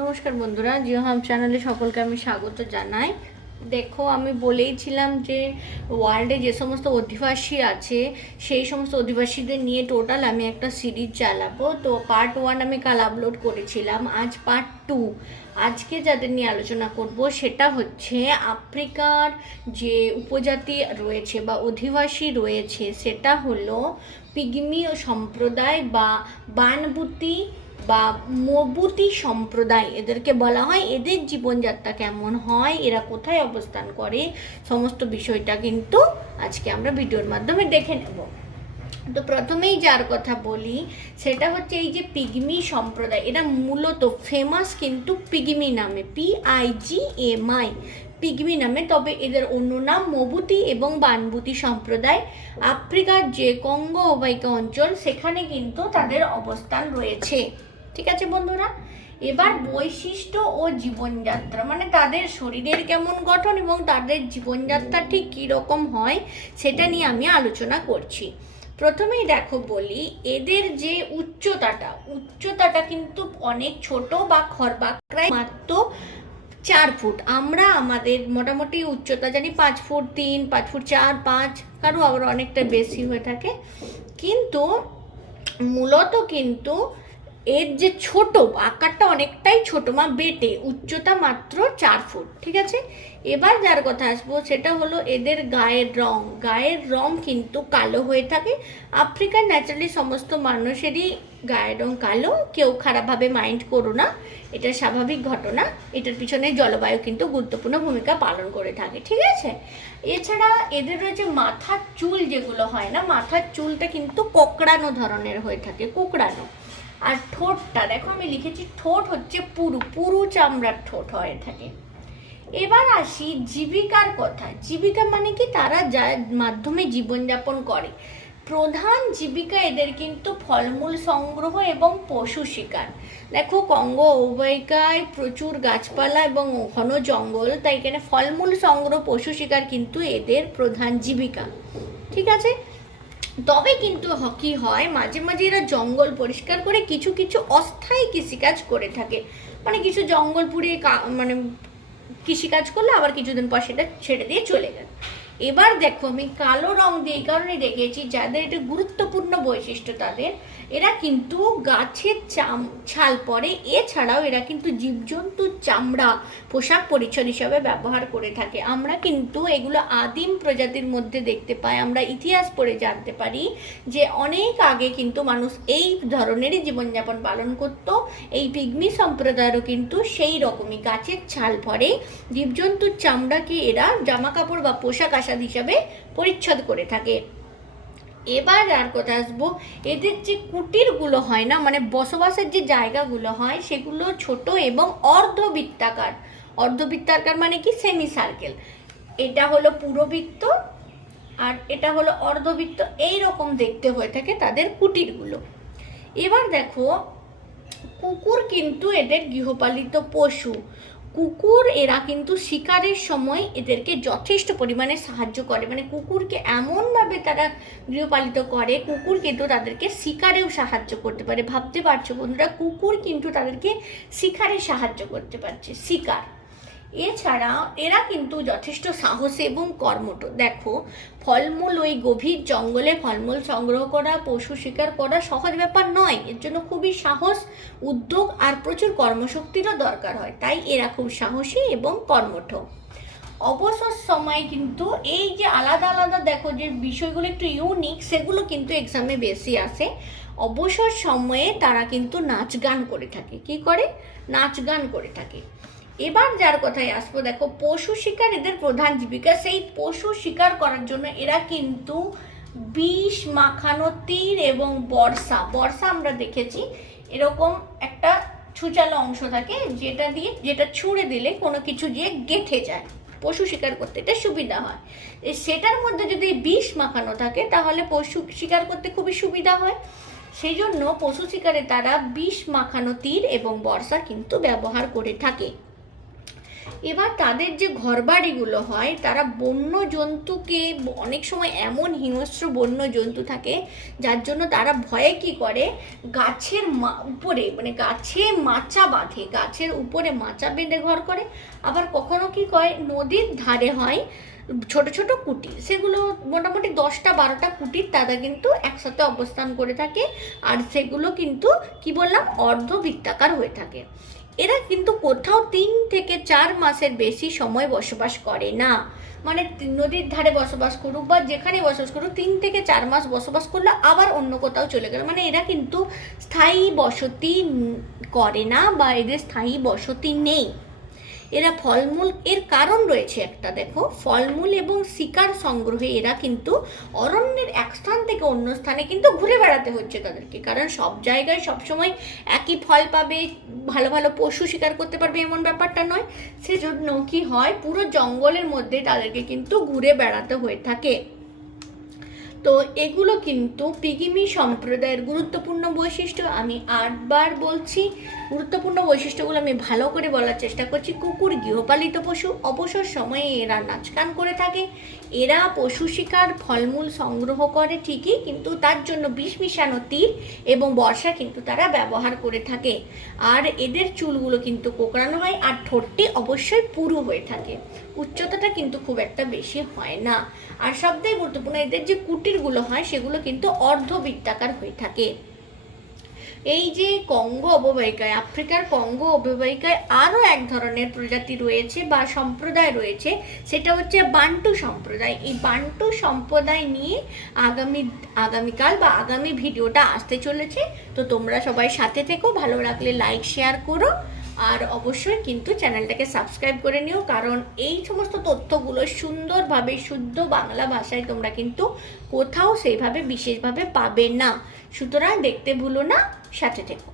নমস্কার বন্ধুরা, জিও হাম চ্যানেলে সকলকে আমি স্বাগত জানাই। দেখো, আমি বলেইছিলাম যে ওয়ার্ল্ডে যে সমস্ত অধিবাসী আছে, সেই সমস্ত অধিবাসীদের নিয়ে টোটাল আমি একটা সিরিজ চালাবো। তো পার্ট ওয়ান আমি কাল আপলোড করেছিলাম, আজ পার্ট টু। আজকে যাদের নিয়ে আলোচনা করব, সেটা হচ্ছে আফ্রিকার যে উপজাতি রয়েছে বা অধিবাসী রয়েছে, সেটা হলো পিগমি সম্প্রদায় বা বানবুতি বা মবুতি সম্প্রদায় এদেরকে বলা হয়। এদের জীবনযাত্রা কেমন হয়? এরা কোথায় অবস্থান করে? সমস্ত বিষয়টা কিন্তু আজকে আমরা ভিডিওর মাধ্যমে দেখে নেব। তো প্রথমেই যার কথা বলি, সেটা হচ্ছে এই যে পিগমি সম্প্রদায়। এরা মূলত ফেমাস কিন্তু পিগমি নামে, P I G M I. Pygmy নামে, তবে এদের অন্য নাম মবুতি এবং বানবুতি সম্প্রদায়। আফ্রিকার যে কঙ্গ অবাইকা অঞ্চল, সেখানে কিন্তু তাদের অবস্থান রয়েছে। ঠিক আছে বন্ধুরা? এবার বৈশিষ্ট্য ও জীবনযাত্রা মানে তাদের শরীরের কেমন গঠন এবং তাদের জীবনযাত্রা ঠিক কীরকম হয়, সেটা নিয়ে আমি আলোচনা করছি। প্রথমেই দেখো বলি, এদের যে উচ্চতাটা উচ্চতাটা কিন্তু অনেক ছোট বা খরবাকরায় মাত্র চার ফুট। আমরা আমাদের মোটামুটি উচ্চতা জানি পাঁচ ফুট তিন, পাঁচ ফুট চার, পাঁচ, কারও আবার অনেকটা বেশি হয়ে থাকে। কিন্তু মূলত কিন্তু এর যে ছোট আকারটা অনেকটাই ছোট, মা বেটে, উচ্চতা মাত্র চার ফুট, ঠিক আছে? এবার যার কথা আসব, সেটা হলো এদের গায়ের রং। গায়ের রং কিন্তু কালো হয়ে থাকে। আফ্রিকার ন্যাচারালি সমস্ত মানুষেরই গায়ের রং কালো। কেউ খারাপভাবে মাইন্ড করো না, এটা স্বাভাবিক ঘটনা। এটার পিছনে জলবায়ু কিন্তু গুরুত্বপূর্ণ ভূমিকা পালন করে থাকে, ঠিক আছে? এছাড়া এদের রয়েছে মাথার চুল যেগুলো হয় না, মাথার চুলটা কিন্তু কোকড়ানো ধরনের হয়ে থাকে, কোকড়ানো। আর ঠোঁটটা, দেখো আমি লিখেছি ঠোঁট হচ্ছে পুরু পুরু চামড়ার ঠোঁট হয়ে থাকে। এবার আসি জীবিকার কথা। জীবিকা মানে কি? তারা যার মাধ্যমে জীবনযাপন করে। প্রধান জীবিকা এদের কিন্তু ফলমূল সংগ্রহ এবং পশু শিকার। দেখো কঙ্গ অবৈকায় প্রচুর গাছপালা এবং ঘন জঙ্গল, তাই এখানে ফলমূল সংগ্রহ, পশু শিকার কিন্তু এদের প্রধান জীবিকা। ঠিক আছে? তবে কিন্তু হকি হয়, মাঝে মাঝে এরা জঙ্গল পরিষ্কার করে কিছু কিছু অস্থায়ী কৃষিকাজ করে থাকে। মানে কিছু জঙ্গল পুড়িয়ে কা- মানে কৃষিকাজ করলে আবার কিছুদিন পর সেটা ছেড়ে দিয়ে চলে গেল এবার দেখো আমি কালো রং দিয়ে এই কারণে রেখেছি যাদের এটা গুরুত্বপূর্ণ বৈশিষ্ট্য তাদের, এরা কিন্তু গাছের চাম, ছাল পরে। এছাড়াও এরা কিন্তু জীবজন্তুর চামড়া পোশাক পরিচ্ছদ হিসাবে ব্যবহার করে থাকে। আমরা কিন্তু এগুলো আদিম প্রজাতির মধ্যে দেখতে পাই। আমরা ইতিহাস পড়ে জানতে পারি যে অনেক আগে কিন্তু মানুষ এই ধরনেরই জীবনযাপন পালন করত। এই পিগমি সম্প্রদায়েরও কিন্তু সেই রকমই গাছের ছাল পরে। জীবজন্তুর চামড়াকে এরা জামা কাপড় বা পোশাক আশাক হিসাবে পরিচ্ছদ করে থাকে। এবার আর কথা আসব, এদের যে কুটিরগুলো হয় না মানে বসবাসের যে জায়গাগুলো হয়, সেগুলো ছোট এবং অর্ধবৃত্তাকার। অর্ধবৃত্তাকার মানে কি? সেমি সার্কেল এটা হলো পুরবৃত্ত আর এটা হলো অর্ধবৃত্ত। এই রকম দেখতে হয়ে থাকে তাদের কুটিরগুলো। এবার দেখো, কুকুর কিন্তু এদের গৃহপালিত পশু। কুকুর এরা কিন্তু শিকারের সময় এদেরকে যথেষ্ট পরিমাণে সাহায্য করে। মানে কুকুরকে এমনভাবে তারা গৃহপালিত করে, কুকুর কিন্তু তাদেরকে শিকারেও সাহায্য করতে পারে। ভাবতে পারছ বন্ধুরা, কুকুর কিন্তু তাদেরকে শিকারে সাহায্য করতে পারছে, শিকার। এছাড়া এরা কিন্তু যথেষ্ট সাহসী এবং কর্মঠ। দেখো, ফলমূল ওই গভীর জঙ্গলে ফলমূল সংগ্রহ করা, পশু শিকার করা সহজ ব্যাপার নয়। এর জন্য খুবই সাহস, উদ্যোগ আর প্রচুর কর্মশক্তিরও দরকার হয়। তাই এরা খুব সাহসী এবং কর্মঠ। অবসর সময় কিন্তু এই যে আলাদা আলাদা, দেখো যে বিষয়গুলো একটু ইউনিক সেগুলো কিন্তু এক্সামে বেশি আসে। অবসর সময়ে তারা কিন্তু নাচ গান করে থাকে। কি করে? নাচ গান করে থাকে। এবার যার কথায় আসব, দেখো, পশু শিকার এদের প্রধান জীবিকা, সেই পশু শিকার করার জন্য এরা কিন্তু বিষ মাখানো তীর এবং বর্ষা। বর্ষা আমরা দেখেছি, এরকম একটা ছুচালো অংশ থাকে, যেটা দিয়ে, যেটা ছুঁড়ে দিলে কোনো কিছু দিয়ে গেঁথে যায়। পশু শিকার করতে এটা সুবিধা হয়। সেটার মধ্যে যদি বিষ মাখানো থাকে, তাহলে পশু শিকার করতে খুবই সুবিধা হয়। সেই জন্য পশু শিকারে তারা বিষ মাখানো তীর এবং বর্ষা কিন্তু ব্যবহার করে থাকে। এবার তাদের যে ঘরবাড়িগুলো হয়, তারা বন্য জন্তুকে অনেক সময় এমন হিংস্র বন্য জন্তু থাকে, যার জন্য তারা ভয়ে কি করে? গাছের উপরে মানে গাছে মাচা বাঁধে, গাছের উপরে মাচা বেঁধে ঘর করে। আবার কখনো কি করে নদীর ধারে হয় ছোট ছোট কুটির সেগুলো মোটামুটি দশটা, বারোটা কুটির তারা কিন্তু একসাথে অবস্থান করে থাকে। আর সেগুলো কিন্তু, কি বললাম, অর্ধবৃত্তাকার হয়ে থাকে। এরা কিন্তু কোথাও তিন থেকে চার মাসের বেশি সময় বসবাস করে না। মানে নদীর ধারে বসবাস করুক বা যেখানে বসবাস করুক, তিন থেকে চার মাস বসবাস করলে আবার অন্য কোথাও চলে গেল। মানে এরা কিন্তু স্থায়ী বসতি করে না বা এদের স্থায়ী বসতি নেই। এরা ফলমূল, এর কারণ রয়েছে একটা, দেখো। ফলমূল এবং শিকার সংগ্রহে এরা কিন্তু অরণ্যের এক স্থান থেকে অন্য স্থানে কিন্তু ঘুরে বেড়াতে হচ্ছে তাদেরকে। কারণ সব জায়গায় সবসময় একই ফল পাবে, ভালো ভালো পশু শিকার করতে পারবে এমন ব্যাপারটা নয়। সেজন্য কি হয়, পুরো জঙ্গলের মধ্যে তাদেরকে কিন্তু ঘুরে বেড়াতে হয়ে থাকে। তো এগুলো কিন্তু পিগিমি সম্প্রদায়ের গুরুত্বপূর্ণ বৈশিষ্ট্য। আমি আটবার বলছি, গুরুত্বপূর্ণ বৈশিষ্ট্যগুলো আমি ভালো করে বলার চেষ্টা করছি। কুকুর গৃহপালিত পশু, অবসর সময়ে এরা নাচগান করে থাকে। এরা পশু শিকার, ফলমূল সংগ্রহ করে ঠিকই, কিন্তু তার জন্য বিষ মিশানো তীর এবং বর্ষা কিন্তু তারা ব্যবহার করে থাকে। আর এদের চুলগুলো কিন্তু কোকড়ানো হয় আর ঠোঁটটি অবশ্যই পুরু হয়ে থাকে। উচ্চতাটা কিন্তু খুব একটা বেশি হয় না। আর সবথেকে গুরুত্বপূর্ণ, এদের যে কুটিরগুলো হয়, সেগুলো কিন্তু অর্ধবৃত্তাকার হয়ে থাকে। এই যে কঙ্গো অববাহিকায়, আফ্রিকার কঙ্গো অববাহিকায় আরও এক ধরনের প্রজাতি রয়েছে বা সম্প্রদায় রয়েছে, সেটা হচ্ছে বান্টু সম্প্রদায়। এই বান্টু সম্প্রদায় নিয়ে আগামী, আগামীকাল বা আগামী ভিডিওটা আসতে চলেছে। তো তোমরা সবাই সাথে থেকো, ভালো লাগলে লাইক, শেয়ার করো। আর অবশ্যই কিন্তু চ্যানেলটাকে সাবস্ক্রাইব করে নিও, কারণ এই সমস্ত তথ্যগুলো সুন্দরভাবে শুদ্ধ বাংলা ভাষায় তোমরা কিন্তু কোথাও সেইভাবে বিশেষভাবে পাবে না। সুতরাং দেখতে ভুলো না, সাথে থেকো।